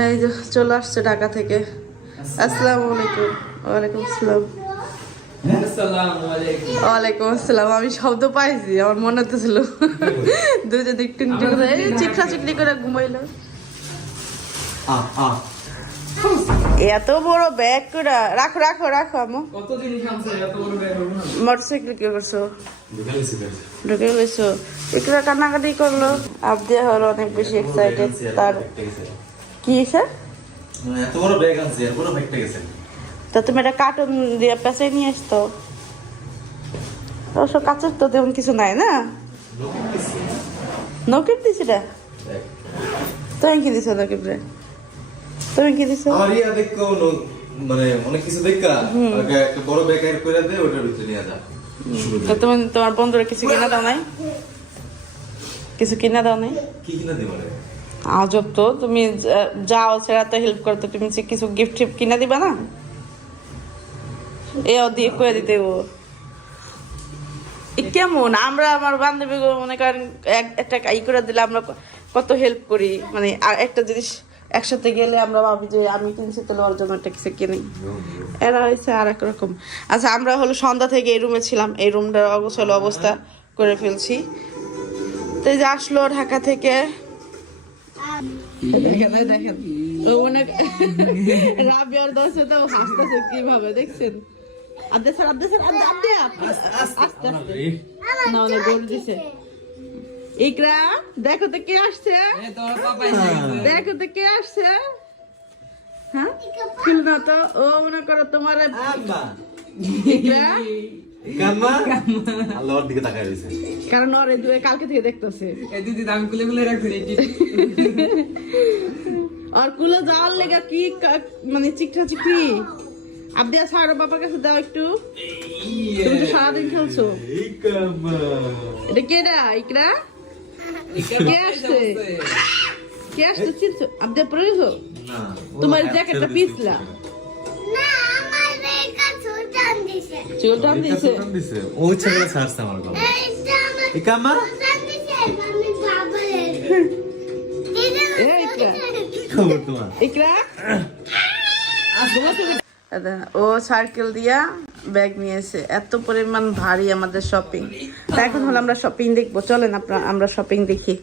এই যে চলে আসছে ঢাকা থেকে। আসসালামু আলাইকুম। ওয়ালাইকুম আসসালাম। ওয়ালাইকুম আসসালাম। আমি শব্দ পাইছি আমার মনে হতেছিল। দুজন করে এই চিকরা চিকরি করে ঘুমাইলো। এত বড় ব্যাগ করে রাখো রাখো রাখো আমু মোটরসাইকেল কি করছ? ঢুকে গেছি একটু কান্নাকাটি করল। আবদিয়া হলো অনেক বেশি এক্সাইটেড তার। কি স্যার মানে এত বড় ব্যাগ আনছি আর পুরো ব্যাগটা গেছে। তা তুমি একটা কার্টুন দিয়ে পেঁচে নিয়ে আসতো। অবশ্য কাছের তো তেমন কিছু নাই না? নকিব দিছি। রে? তুমি কি দিছো নকিব রে? তুমি কি দিছো? আমার ইয়া দেখো মানে অনেক কিছু দেখা। একটা বড় ব্যাগ এর করে দে ওটার ভিতরে নিয়ে যা। তো তুমি তোমার বন্ধুরা কিছু কিনা দাও নাই? কিছু কিনা দাও নাই? কি কিনা দিব রে? আজব তো, তুমি যাও সেটা তো হেল্প করতে তুমি কিছু গিফট টিফট কিনা দিবা না? এও দিয়ে কয়ে দিতে ও এ কেমন? আমরা আমার বান্ধবী মনে করেন, এক- একটা ই করে দিলে আমরা কত হেল্প করি। মানে আর একটা জিনিস, একসাথে গেলে আমরা ভাবি যে আমি কিনছি তাহলে ওর জন্য একটা কিছু কিনি। এরা হয়েছে আর এক রকম। আচ্ছা আমরা হলো সন্ধ্যা থেকে এই রুমে ছিলাম। এই রুমটার অগোছল অবস্থা করে ফেলছি। তো যে আসলো ঢাকা থেকে দেখেন? দেখেন অনেক রাবিয়ার দর্শে তো হাসতেছে কীভাবে দেখছেন? আদে স্যার আদে স্যার আদে আদে আস্তে আস্তে না না গোল দিছে। ইকরা দেখো তো কে আসছে। দেখো তো কে আসছে। হ্যাঁ? খুল না তো ও মনে করো তোমার ইকরা? আল্লাহর দিকে তাকায় রইছে কারণ ওর এই কালকে থেকে দেখতেছে। দিদি দাম আর কুলো যাওয়ার লেগা কি মানে চিকটা চিকটি আবদিয়া সারা বাবার কাছে দাও একটু। তুমি তো সারাদিন খেলছো। এটা কে রা ইকরা কে আসছে? কে আসছে? চিনছো আবদিয়া পরে গেছো? না তোমার জ্যাকেটটা পিছলা। চুল টান দিছে? দিছে। ও করে ছাড়ছে আমার গলা। ও সার্কেল দিয়া ব্যাগ নিয়েছে এত পরিমাণ ভারী আমাদের শপিং এখন হলো আমরা শপিং দেখব। চলেন আপনার আমরা শপিং দেখি।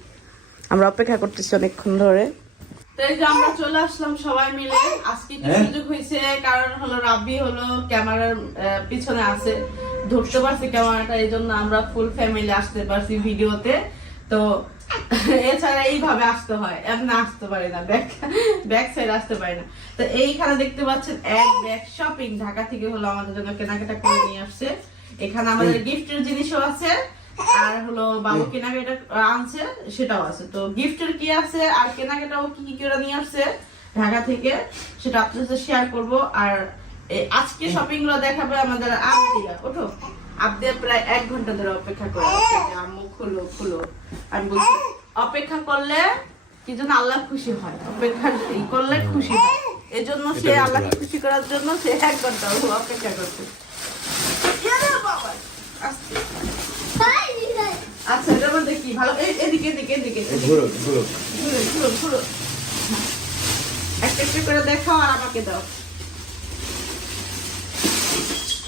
আমরা অপেক্ষা করতেছি অনেকক্ষণ ধরে। তো এই যে আমরা চলে আসলাম সবাই মিলে। আজকে একটু হ্যাঁ? সুযোগ হয়েছে? কারণ হলো রাব্বি হলো ক্যামেরার পিছনে আছে। ধরতে পারছি ক্যামেরাটা এই জন্য আমরা ফুল ফ্যামিলি আসতে পারছি ভিডিওতে। তো এছাড়া এইভাবে আসতে হয়। এমনি আসতে পারি না ব্যাক ব্যাক সাইড আসতে পারি না। তো এইখানে দেখতে পাচ্ছেন এক ব্যাগ শপিং ঢাকা থেকে হলো আমাদের জন্য কেনাকাটা করে নিয়ে আসছে। এখানে আমাদের গিফটের জিনিসও আছে। আর হলো বাবু কেনাকাটা আনছে সেটাও আছে। তো গিফটের কি আছে আর কেনাকাটাও কি কি করে নিয়ে আসছে ঢাকা থেকে সেটা আপনাদের সাথে শেয়ার করব। আর আজকে শপিংগুলো দেখাবে আমাদের ওঠো। প্রায় এক ঘণ্টা ধরে অপেক্ষা করে আম্মু খুলো খুলো। আমি বলছি অপেক্ষা করলে কি জন্য আল্লাহ খুশি হয়। অপেক্ষা করলে খুশি হয়। এজন্য সে আল্লাহকে খুশি করার জন্য সে এক ঘণ্টা অপেক্ষা করছে। বাবা আস্তে আচ্ছা এটার মধ্যে কি? ভালো এদিকে এদিকে এদিকে। এদিকে। ঘুরো ঘুরো। ঘুরো ঘুরো ঘুরো। হ্যাঁ। একটা একটা করে দেখাও আর আমাকে দাও।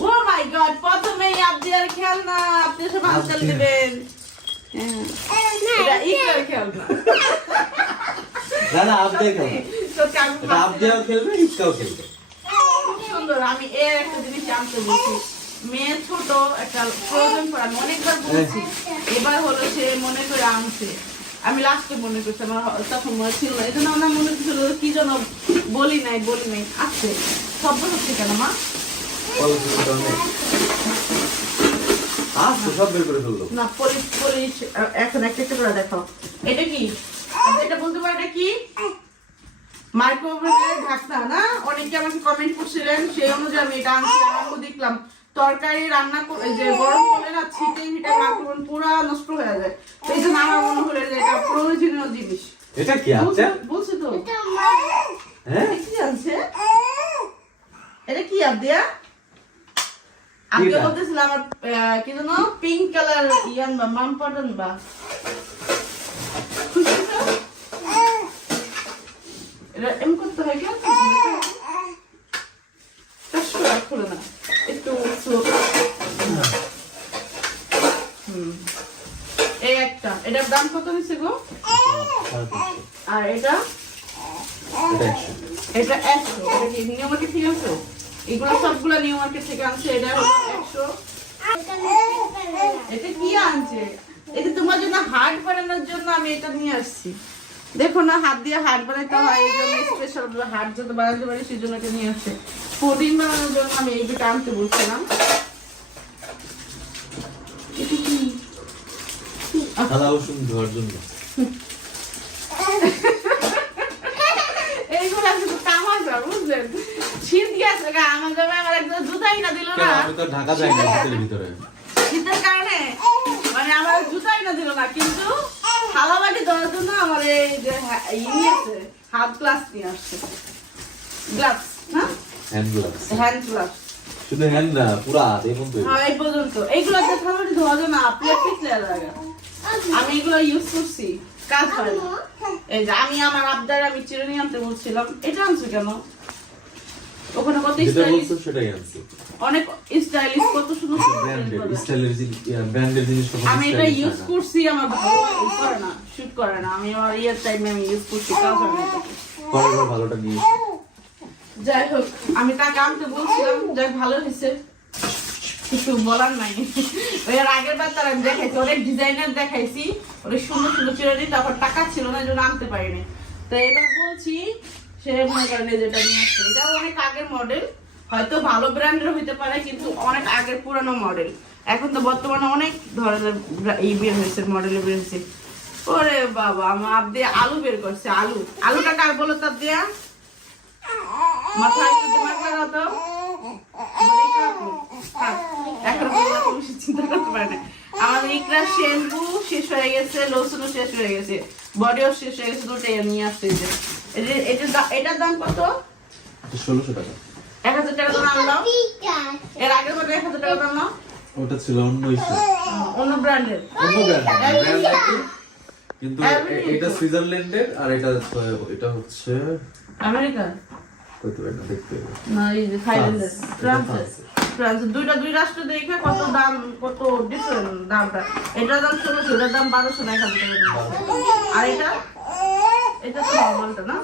ও মাই গড প্রথমেই আবদিয়ার খেলনা। আপনি সব আনসার দেবেন হ্যাঁ। এটা ইকরার খেলনা। না না আপ দেখো তো আমি এটা খেলবে খুব সুন্দর আমি এর একটা জিনিস আনতে বলছি। মেয়ে ছোট একটা প্রয়োজন পড়ে। আমি অনেকবার বলছি এবার হলো সে মনে করে আনছে। আমি লাস্টে মনে করছি আমার তখন মনে ছিল না। এই জন্য আমার মনে করছিল কি যেন বলি নাই বলি নাই। আছে। শব্দ হচ্ছে কেন মা? সব না পলিশ পলিশ এখন একটা একটা করে দেখো এটা কি? এটা বলতে পারো এটা কি? মাইক্রোওয়েভের ঢাকনা না? অনেকে আমাকে কমেন্ট করছিলেন সেই অনুযায়ী আমি এটা আনছি আমিও দেখলাম। তরকারি রান্না করে যে গরম করলে না ছিটে মিটে মাইক্রোওয়েভ পুরো নষ্ট হয়ে যায় এই জন্য আমার মনে হলো যে এটা প্রয়োজনীয় জিনিস এটা কি আচ্ছা বলছি তো হ্যাঁ কি জানছে এটা কি আবদিয়া আগে এটা? বলতেছিলাম আমার আহ, কি যেন পিঙ্ক কালার ইয়ান বা মাম পাটন বা এটা এম করতে হয় কেন চারশো টাকা খুলে না একটু এটা? আনছো? এটা তোমার জন্য হার্ট বানানোর জন্য আমি এটা নিয়ে আসছি। দেখো না, হাত দিয়ে হার্ট বানাতে হয়, এই জন্য স্পেশাল হার্ট যাতে বানাতে পারি, সেই জন্য এটা নিয়ে আসছে। প্রোটিন বানানোর জন্য আমি এই দুটো আনতে বলছিলাম। এটা কি? থালা বাসন ধোয়ার জন্য। এইগুলো শুধু তামাশা বুঝলেন? শীত গেছে গা আমার জামাই আমার একদম জুতাই না দিল না। আমি তো ঢাকা যাই না শীতের ভিতরে। শীতের কারণে? মানে আমার জুতাই না দিল না কিন্তু থালা বাটি দেওয়ার জন্য আমার এই যে হ্যা- হাত গ্লাস নিয়ে আসছে। Gloves. Hand gloves hand gloves শুধু হ্যান্ড না পুরা দেখুন তো হ্যাঁ এই পর্যন্ত। এইগুলো যে থালা ধোয়া যায় না প্লেট পিছলে লাগে আমি এগুলো ইউজ করছি কাজ হয় না। এই যে আমি আমার আবদার আমি চিরুনি আনতে বলছিলাম এটা আনছো কেন? ওখানে কত স্টাইলিশ সেটাই আনছি। অনেক স্টাইলিশ কত সুন্দর স্টাইলের জিনিস ব্র্যান্ডের জিনিস আমি এটা ইউজ করছি আমার ভালো করে না শুট করে না। আমি আমার ইয়ার টাইমে আমি ইউজ করছি কাজ হয় না। ভালোটা নিয়ে যাই হোক, আমি তাকে আনতে বলছিলাম, যাই ভালো হয়েছে। কিছু বলার নাই। ওই আগের বার তার আমি দেখাইছি, অনেক ডিজাইনার দেখাইছি সুন্দর সুন্দর তারপর টাকা ছিল না জন্য আনতে পারিনি। তো এবার বলছি, সে মনে যেটা নিয়ে আসছে। এটা অনেক আগের মডেল হয়তো ভালো ব্র্যান্ডের হইতে পারে, কিন্তু অনেক আগের পুরানো মডেল এখন তো বর্তমানে অনেক ধরনের ব্রা- ই বের হয়েছে মডেল বের হয়েছে। ওরে বাবা, আমার আপ দিয়ে আলু বের করছে, আলু। আলুটা কার বলো তার দিয়া মাথায় একটু দিমাগ লাগাও তো। আমার ইকরা আপু। থাক, এখন বলব তুমি সে চিন্তা করতে পারে না। আমাদের ইকরা শ্যাম্পু শেষ হয়ে গেছে লোশনও শেষ হয়ে গেছে। বডিও শেষ হয়ে গেছে দুটোই নিয়ে আসছে যে। এই এটার দাম কত? ষোলোশো টাকা। এক হাজার টাকা দাম আনলাম এর আগের মতো এক হাজার টাকা দাম না ওটা ছিল অন্য অন্য ব্র্যান্ডের। অন্য কিন্তু এটা সুইজারল্যান্ডের আর এটা এটা হচ্ছে আমেরিকা দেখতে হবে। না এই ফ্রান্স। ফ্রান্সের। ফ্রান্সের দুইটা দুই রাষ্ট্র দেখে কত দাম কত ডিফারেন্ট দামটা। এটার দাম ষোলোশো এটার দাম বারোশো না এক হাজার টাকা দাম। আর এটা? এটা তো নর্মালটা না?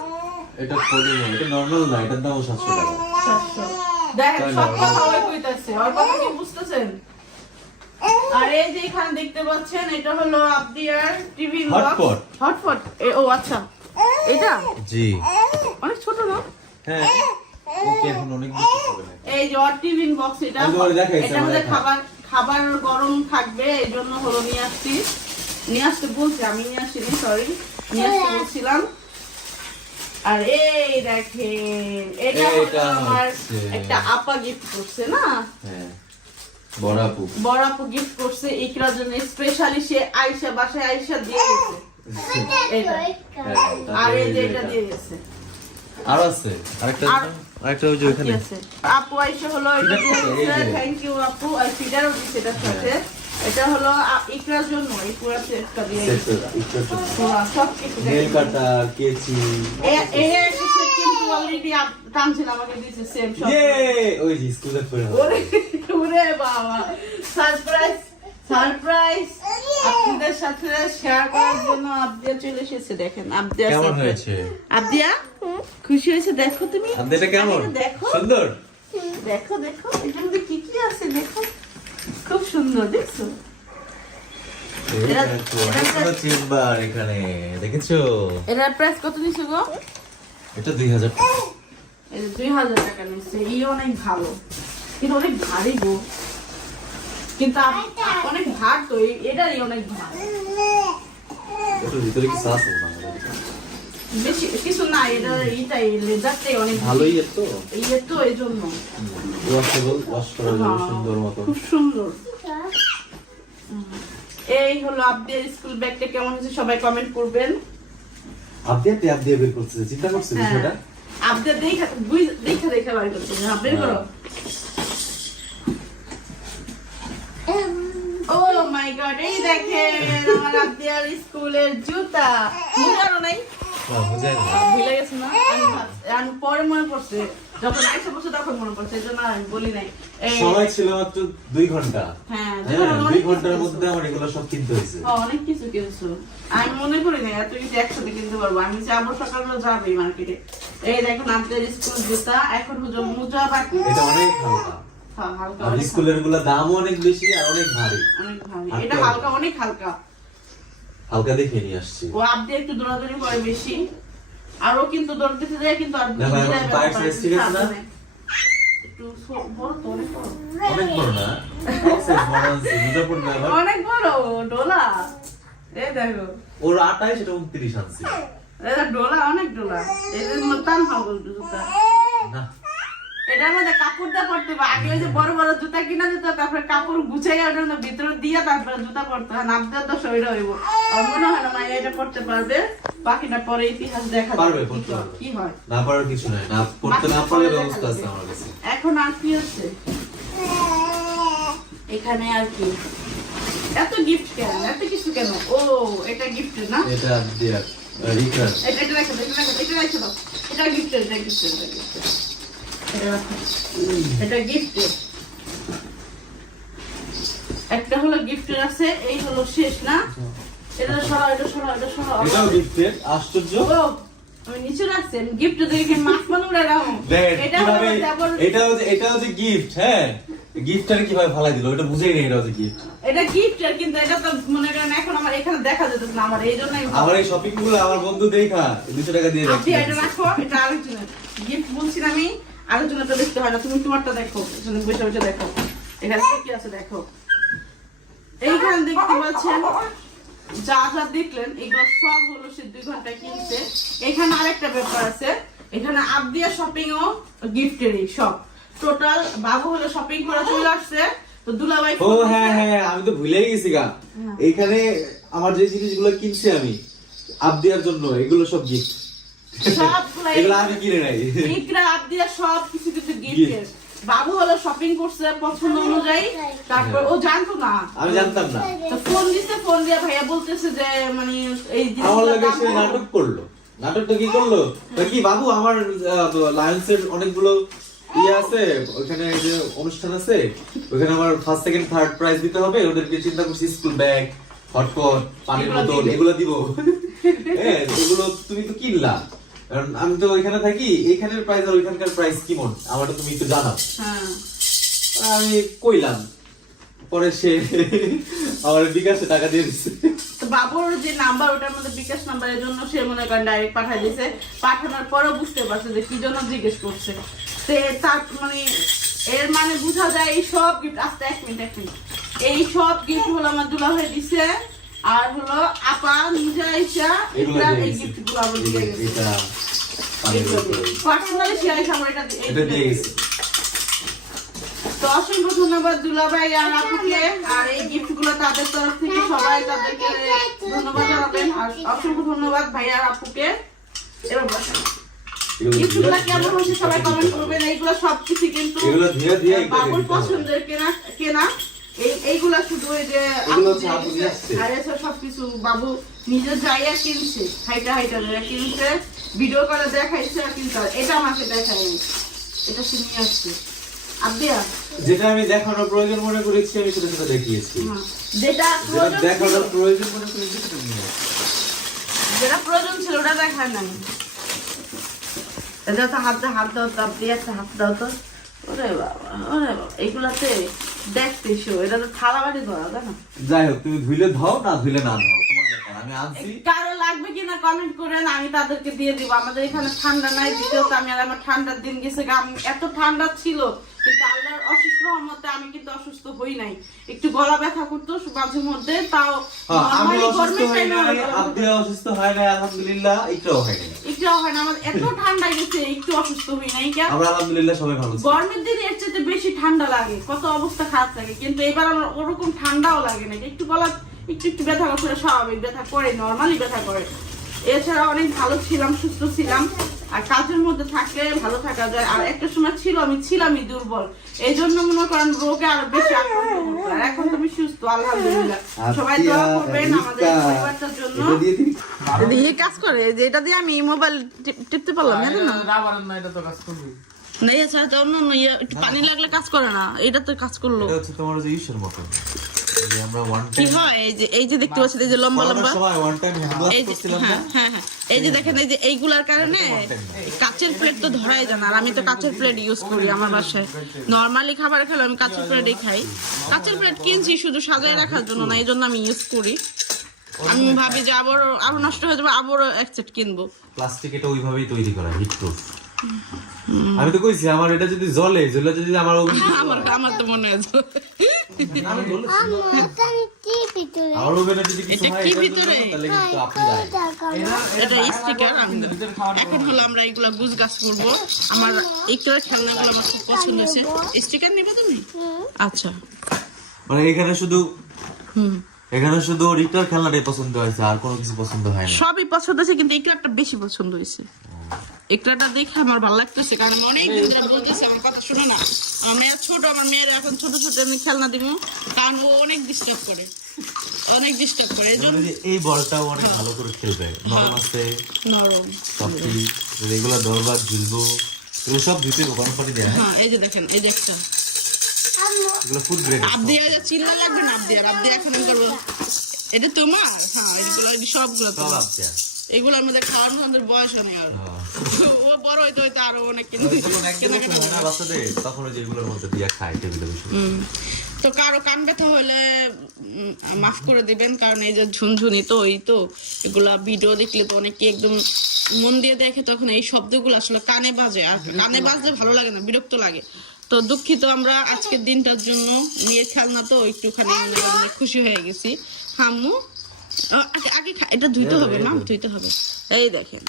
এটা ফোনে না এটা নর্মাল না এটার দামও সাতশো টাকা। সাতশো। দেখেন সব কথা ওই কইতাছে ওর কথা কি বুঝতেছেন। আর এই যে এখানে দেখতে পাচ্ছেন এটা হলো আপনার টিভি Hotpot. হটপট ও আচ্ছা। এটা? জি। অনেক ছোট না? হ্যাঁ। ওকে এখন অনেক কিছু হবে না এই যে টিফিন বক্স এটা আমি তোমারে দেখাইছি, এটার আমার মধ্যে খাবার খাবার গরম থাকবে এই জন্য হলো নিয়ে আসছি। নিয়ে আসতে বলছি আমি নিয়ে আসিনি সরি নিয়ে আসতে বলছিলাম। আর এই দেখেন এটা হলো আমার একটা আপা গিফট করছে না? হ্যাঁ বড়াপু বড় গিফট করছে ইকরার জন্য স্পেশালি সে আয়শা বাসায় আয়শা দিয়ে গেছে এটা আর এই যে এটা দিয়ে গেছে আর আছে। আরেকটা আরেকটা ওই যে ওখানে আপু আইসা হলো এটা। থ্যাংক ইউ আপু। আর ফিডারও দিচ্ছে এটার সাথে। এটা হলো ইকরার জন্য এই পুরো সেটটা দিয়ে গেছে পুরা সব কিছু নেল কাটার কেচি। এই একটা সেট কিন্তু অলরেডি টানছিল আমাকে দিয়েছে সেম সব ইয়ে ওই যে স্কুলে পড়ে ওরে ওরে বাবা। সারপ্রাইজ সারপ্রাইজ আপনাদের সাথে শেয়ার করার জন্য আবদিয়া চলে এসেছে দেখেন। আবদিয়া কেমন হয়েছে? আবদিয়া খুশি হয়েছে? দেখো তুমি। আন্দেটা কেমন? দেখো। সুন্দর? দেখো দেখো মধ্যে কি কি আছে দেখো। খুব সুন্দর দেখছ? এরা- এরা- চেম্বার এখানে দেখেছ? এটার প্রাইস কত নিছো গো? এটা দুই হাজার দুই হাজার টাকা নিচ্ছে। ই অনেক ভালো। কিন্তু অনেক ভারী গো। কিন্তু অনেক ভার তো এটারই অনেক ভার এটার ভিতরে কিছু আছে না? বেশি কিছু না এটা এইটাই লেজারটাই অনেক ভালোই এর তো। ইয়ে তো এই জন্য। ওয়াশেবল ওয়াশ করা যাবে সুন্দর মতো। খুব সুন্দর। হুম। এই হলো স্কুল ব্যাগটা কেমন হয়েছে সবাই কমেন্ট করবেন। বের চিন্তা। বিষয়টা? দেখা দেখা দেখা বাড়ি হ্যাঁ করো ও মাই গড এই দেখেন আমার আবদিয়ার স্কুলের জুতা। মুজারও নাই? না বুঝাই না। ভুলে গেছে না। আমি পরে মনে পড়ছে। যখন আইসা বসে তখন মনে পড়ছে এই আমি বলি নাই। সময় ছিল মাত্র দুই ঘণ্টা। হ্যাঁ হ্যাঁ দুই ঘণ্টার মধ্যে আমার এগুলো সব কিনতে হয়েছে। অনেক কিছু কিনছো। আমি মনে করি না এত কিছু একসাথে কিনতে পারব। আমি যাব সকালে যাবেই মার্কেটে। এই দেখুন আপনাদের স্কুল জুতা। এখন হুজুর মোজা বাকি এটা অনেক হালকা আর অনেক স্কুলেরগুলো দামও অনেক বেশি আর অনেক ভারী। অনেক ভারী। এটা হালকা অনেক হালকা। হালকা দেখে নিয়ে আসছি। ও আপনি একটু দৌড়াদৌড়ি করে বেশি। আরও কিন্তু দৌড়তে যায় কিন্তু আর বুঝতে পায়ের পারে ঠিক আছে না? একটু বড় তো অনেক বড়। অনেক বড় না। অনেক বড় ডোলা। এই দেখো। ওর আটাই সেটা উনত্রিশ আনছি। ডোলা অনেক ডোলা। এদের মতান হবে জুতা। না। এটার মধ্যে কাপড় দিয়ে পড়তে হবে। আগে যে বড় বড় জুতা কিনা দিত তারপরে কাপড় গুছাই ওটার মধ্যে ভিতরে দিয়ে তারপরে জুতা পড়তে হয় নামতে তো শরীরে হইব। আর মনে হয় না মাইয়া এটা পড়তে পারবে। বাকিটা পরে ইতিহাস দেখা পারবে, কি হয়- না পারার কিছু নাই। না পড়তে না পারলে ব্যবস্থা আছে আমার কাছে। এখন আর কি হচ্ছে? এখানে আর কি? এত গিফট কেন? এত কিছু কেন? ও এটা গিফট না? এটা দেয়ার রিটার্ন। এটা এটা রেখে এটা রেখে এটা রেখে। এটা গিফটের এটা গিফটের এটা গিফটের এটা গিফটের একটা হলো গিফটের আছে এই হলো শেষ না? এটা সরাও এটা সরাও এটা সরাও। এটাও গিফটেড আশ্চর্য। আমি নিচে রাখছি আমি গিফট দেখে মাছ মানে উড়ে রাখো এটা হলো এটা হচ্ছে এটা হচ্ছে গিফট হ্যাঁ? গিফটটার কীভাবে ফালাই দিল ওটা বুঝেই নেই এটা হচ্ছে গিফট এটা গিফটের কিন্তু এটা তো মনে করেন এখন আমার এখানে দেখা যেতেছে না আমার এই জন্যই আমার এই শপিংগুলো আমার বন্ধু দেখা দুশো টাকা দিয়ে আপনি এটা রাখো এটা গিফট বলছি আমি। আলোচনাটা দেখতে হয় না তুমি তোমারটা দেখো এখানে বসে বসে দেখো। এখানে কি কি আছে দেখো। এইখানে দেখতে পাচ্ছেন যা যা দেখলেন এগুলো সব হলো সে দুই ঘণ্টা কিনছে। এখানে আরেকটা ব্যাপার আছে এখানে আবদিয়া শপিং ও গিফটেরই সব টোটাল বাবু হলো শপিং করে চলে আসছে তো দুলাভাই ও হ্যাঁ হ্যাঁ আমি তো ভুলেই গেছি গা। হ্যাঁ। এইখানে আমার যে জিনিসগুলো কিনছি আমি আবদিয়ার জন্য এগুলো সব গিফট বাবু হলো শপিং করছে পছন্দ অনুযায়ী। তারপর ও জানতো না। আমি জানতাম না। তো ফোন দিছে ফোন দিয়ে ভাইয়া বলতেছে যে মানে এই আমার লাগে সে নাটক করল। নাটকটা কি করল? কি বাবু আমার লায়ন্সের অনেকগুলো ইয়ে আছে ওখানে যে অনুষ্ঠান আছে ওখানে আমার ফার্স্ট সেকেন্ড থার্ড প্রাইজ দিতে হবে ওদেরকে চিন্তা করছি স্কুল ব্যাগ হটপট পানির বোতল এগুলো দিব। হ্যাঁ এগুলো তুমি তো কিনলা। কারণ আমি তো ওইখানে থাকি এইখানের প্রাইস আর ওইখানকার প্রাইস কেমন? আমারটা তুমি একটু জানাও। হ্যাঁ। আমি কইলাম পরে সে আমার বিকাশে টাকা দিয়ে দিচ্ছে বাবুর যে নাম্বার ওটার মধ্যে বিকাশ নাম্বারের জন্য সে মনে করেন ডাইরেক্ট পাঠাই দিয়েছে পাঠানোর পরেও বুঝতে পারছে যে কি জন্য জিজ্ঞেস করছে। সে তার মানে এর মানে বোঝা যায় এই সব গিফট আস্তে এক মিনিট এক মিনিট। এই সব গিফট হলো আমার দুলা হয়ে দিছে। আর হলো আপা নিজে আইসা এগুলো এই গিফটগুলো আবার দিয়ে গেছে এটা পার্সোনালি আইসা আমার এটা এটা দিয়ে গেছে তো অসংখ্য ধন্যবাদ দুলাভাই আর আপুকে আর এই গিফটগুলো তাদের তরফ থেকে সবাই তাদেরকে ধন্যবাদ জানাবেন। আর অসংখ্য ধন্যবাদ ভাই আর আপুকে। এবার বসেন। এগুলো কেমন হয়েছে সবাই কমেন্ট করবেন। এইগুলো সবকিছু কিন্তু বাবুর পছন্দের কেনা কেনা। এই এইগুলা শুধু ওই যে। আর এসব সবকিছু বাবু নিজে যাইয়া কিনছে হাইটা হাইটা কিনছে ভিডিও করে দেখাইছে আর কিনতে এটা আমাকে দেখায় নাই। এটা সে নিয়ে আসছে। যেটা আমি দেখানোর প্রয়োজন মনে করেছি আমি সেটা সেটা দেখিয়েছি। যেটা যেটা দেখানোর প্রয়োজন মনে করেছি সেটা নিয়ে যেটা প্রয়োজন ছিল ওটা দেখায় নাই। এটা তো হাত দিয়ে হাত দাও তো আপনি একটা হাত দাও তো। ওরে বাবা ওরে বাবা এইগুলাতে দেখতে শো এটা তো থালা ধরা তাই না? যাই হোক তুমি ধুইলে ধাও না ধুইলে না ধাও তোমার আমি আনছি। কারও লাগবে কিনা কমেন্ট করেন আমি তাদেরকে দিয়ে দিব। আমাদের এখানে ঠান্ডা নাই দ্বিতীয়ত আমি আর আমার ঠান্ডার দিন গেছে এত ঠান্ডা ছিল কিন্তু আল্লাহর অসুস্থ রহমতে আমি কিন্তু অসুস্থ হই নাই। একটু গলা ব্যথা করতো মাঝে মধ্যে তাও হ্যাঁ, আমি অসুস্থ হই নাই অসুস্থ হয় নাই আলহামদুলিল্লাহ একটাও হয় নাই। হয় না আমার এত ঠান্ডা গেছে একটু অসুস্থ হই নাই কেন? আমরা আলহামদুলিল্লাহ সবাই ভালো গরমের দিনে এর বেশি ঠান্ডা লাগে কত অবস্থা খারাপ লাগে কিন্তু এবার আমার ওরকম ঠান্ডাও লাগে না একটু গলা একটু একটু ব্যথা করে স্বাভাবিক ব্যথা করে নর্মালি ব্যথা করে। এছাড়া অনেক ভালো ছিলাম সুস্থ ছিলাম। আর কাজের মধ্যে থাকলে ভালো থাকা যায়। আর একটা সময় ছিল আমি ছিলামই দুর্বল। এই জন্য মনে করেন রোগে আরও বেশি আক্রান্ত আর এখন তুমি সুস্থ আলহামদুলিল্লাহ। সবাই দোয়া করবেন আমাদের পরিবারটার জন্য। দিয়ে কাজ করে। যে এটা দিয়ে আমি মোবাইল টিপতে পারলাম না? এটা তো কাজ করবি। না এছাড়া তো অন্য অন্য ইয়ে একটু পানি লাগলে কাজ করে না এটা তো কাজ করল। এটা হচ্ছে তোমার যে ইসের মতো। যে আমরা ওয়ান কি হয়? এই যে এই যে দেখতে পাচ্ছেন এই যে লম্বা লম্বা। সময় ওয়ান টাইম এই যে হ্যাঁ হ্যাঁ হ্যাঁ। এই যে দেখেন এই যে এইগুলার কারণে কাচের প্লেট তো ধরাই যায় না আর আমি তো কাচের প্লেট ইউজ করি আমার বাসায়। নর্মালি খাবার খেলে আমি কাচের প্লেটই খাই। কাচের প্লেট কিনছি শুধু সাজায় রাখার জন্য না এই জন্য আমি ইউজ করি। আমি ভাবি যে আবার আরও নষ্ট হয়ে যাবে আবারও এক সেট কিনবো। প্লাস্টিক এটা ওইভাবেই তৈরি করা হিট প্রুফ আমি তো কইছি আমার এটা যদি জ্বলে জ্বলে যদি আমার আমার আমার তো মনে হয় যে- আমি বলেছি। আম্মু এটা কি ভিতরে? আমার ওভেনে যদি কিছু হয় কি ভিতরে? কিন্তু এটা স্টিকার এখন হলো আমরা এগুলা গাছ করব। আমার একটার খেলনাগুলো আমার খুব পছন্দ হয়েছে। স্টিকার নিবে তুমি? আচ্ছা। মানে এখানে শুধু হুম। এখানে শুধু রিটার খেলনাটাই পছন্দ হয়েছে আর কোনো কিছু পছন্দ হয় না। সবই পছন্দ হয়েছে কিন্তু একটা বেশি পছন্দ হয়েছে। একলাটা দেখে আমার ভালো লাগতেছে কারণ আমি অনেক দিন ধরে বলতেছি আমার কথা শুনে না। আমার মেয়ে ছোট আমার মেয়ের এখন ছোট ছোট আমি খেলনা দিব কারণ ও অনেক ডিস্টার্ব করে। অনেক ডিস্টার্ব করে এই জন্য মানে এই বলটাও অনেক ভালো করে খেলবে। নরম আছে নরম। রেগুলার দরবার ঝুলবো এগুলো সব গরম পানি দেয় হ্যাঁ? হ্যাঁ এই যে দেখেন এই যে একটা। এগুলো ফুড গ্রেড চিল্লা লাগবে না আবদিয়ার আবদিয়া এখন করব এটা তোমার? হ্যাঁ এগুলো সবগুলো সব তোমার আপনি এগুলোর মধ্যে খাওয়ার মতো আমাদের বয়স নেই আর। ও বড় হইতে হইতে আরও অনেক কেনাকাটা হয় না বাচ্চাদের তখন ওই যে এগুলোর মধ্যে দিয়ে খায় টেবিলে বসে। হুম। তো কারও কান ব্যথা হলে মাফ করে দিবেন কারণ এই যে ঝুনঝুনি তো এই তো এগুলা ভিডিও দেখলে তো অনেকে একদম মন দিয়ে দেখে তখন এই শব্দগুলো আসলে কানে বাজে। আর কানে বাজলে ভালো লাগে না বিরক্ত লাগে। তো দুঃখিত আমরা আজকের দিনটার জন্য মেয়ের খেলনা তো একটুখানি মনে খুশি হয়ে গেছি। হাম্মু আগে আগে এটা ধুইতে হবে না? ধুইতে হবে। এই দেখেন।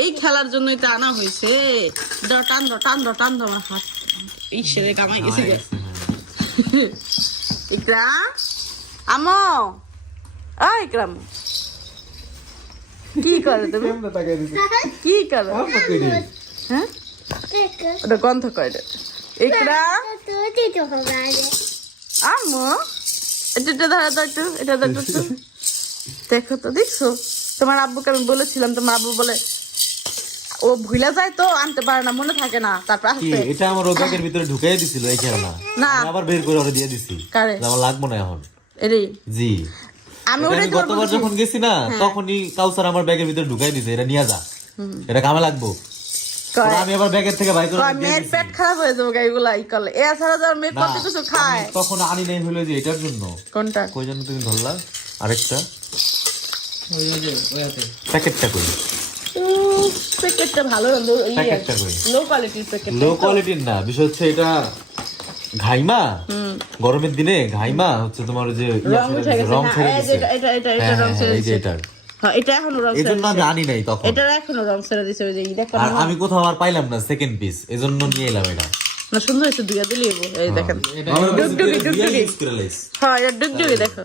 এই খেলার জন্যই তো আনা হয়েছে। দাও, টান দাও টান দাও টান দাও আমার হাত। ঈশ্বরে কামাই গেছে ইকরাম আমো? ও ইকরাম। কি করে তুমি? কি করে হ্যাঁ? ওটা গন্ধ করে ইকরাম এটা এটা ধরো তো একটু এটা ধরো দেখো তো দেখছ? তোমার আব্বুকে আমি বলেছিলাম তোমার আব্বু বলে ও ভুলে যায় তো আনতে পারে না মনে থাকে না তারপর আসতে এটা আমার ব্যাগের ভিতরে ঢুকাই দিছিল এই খেলনা। না। আবার বের করে ওরে দিয়ে দিছি। কারে? আমার লাগবো না এখন। এরে? জি। আমি তোমার গতবার যখন গেছি না তখনই কাউসার আমার ব্যাগের ভিতরে ঢুকাই দিছে এটা নিয়ে যা। এটা কামে লাগবো। আমি আবার ব্যাগের থেকে করে মেয়ের পেট খারাপ হয়ে যাবে এগুলা ই করলে এছাড়া তো আর মেয়ে কত কিছু খায়। তখন আনি নাই হলো যে এটার জন্য। কোনটা? কই জন্য তুমি ধরলা? আরেকটা। প্যাকেটটা কই প্যাকেটটা ভালো ইয়ে, প্যাকেটটা কই লো কোয়ালিটির প্যাকেট। লো কোয়ালিটির না বিষয় হচ্ছে এটা ঘাইমা। গরমের দিনে ঘাইমা হচ্ছে তোমার যে রং ছেড়ে গেছে। রং হ্যাঁ, এই এটা এটা এটা হ্যাঁ, রং হ্যাঁ, ছেড়ে এই যে দিছে। এটার। এটা এখনও রং ছেড়ে জন্য আমি নাই তখন। এটার এখনও রং ছেড়ে দিছে ওই যে দেখো আমি কোথাও আর পাইলাম না সেকেন্ড পিস এজন্য নিয়ে এলাম এটা। না সুন্দর হয়েছে দুইয়া দিলে এই দেখেন। ডুগডুগি, ডুগডুগি। use করে লাইছি। হ্যাঁ এটা ডুগডুগি দেখো।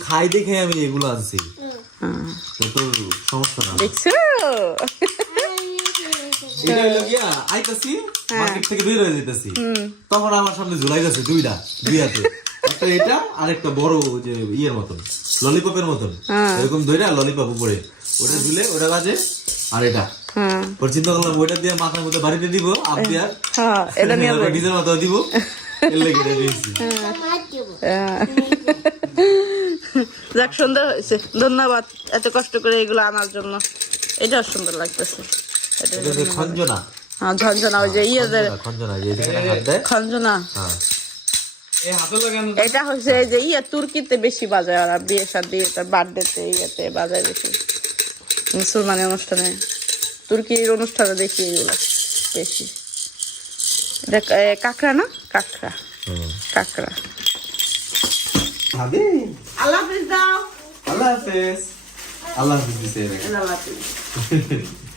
খাই দেখে আমি এগুলো আনছি। হ্যাঁ। তো তোর সমস্যা না। দেখছ? এটা হইল গিয়া আইতাছি মার্কেট থেকে বের হয়ে যেতেছি তখন আমার সামনে ঝুলাই যাচ্ছে দুইটা দুই হাতে। একটা এটা আর একটা বড় যে ইয়ের মতন ললিপপের মতন। এরকম ধরে ললিপপ উপরে। ওটা ঝুলে ওটা বাজে আর এটা। হ্যাঁ। চিন্তা করলাম ওইটা দিয়ে মাথার মধ্যে বাড়িতে দিব আপ দিয়ে হ্যাঁ এটা নিয়ে। নিজের মাথা দিব এর লেগে দিয়েছি। মার দেবো হ্যাঁ। যাক সুন্দর হয়েছে। ধন্যবাদ এত কষ্ট করে এগুলো আনার জন্য। এটাও সুন্দর লাগতেছে। খঞ্জনা। হ্যাঁ ঝঞ্ঝনা ওই যে ইয়ে খঞ্জনা, হ্যাঁ। এটা হচ্ছে যে ইয়ে তুর্কিতে বেশি বাজায় ওরা বিয়ে শাদি তার বার্থডেতে ইয়েতে বাজায় বেশি। মুসলমানের অনুষ্ঠানে। তুর্কির অনুষ্ঠানে দেখি এগুলো বেশি। এটা কাঁকড়া না? কাঁকড়া। কাঁকড়া। আল্লাহ হাফিজ দাও। আল্লাহ হাফেজ। আল্লাহ হাফেজ দিছে এর আগে। আল্লাহ হাফিজ।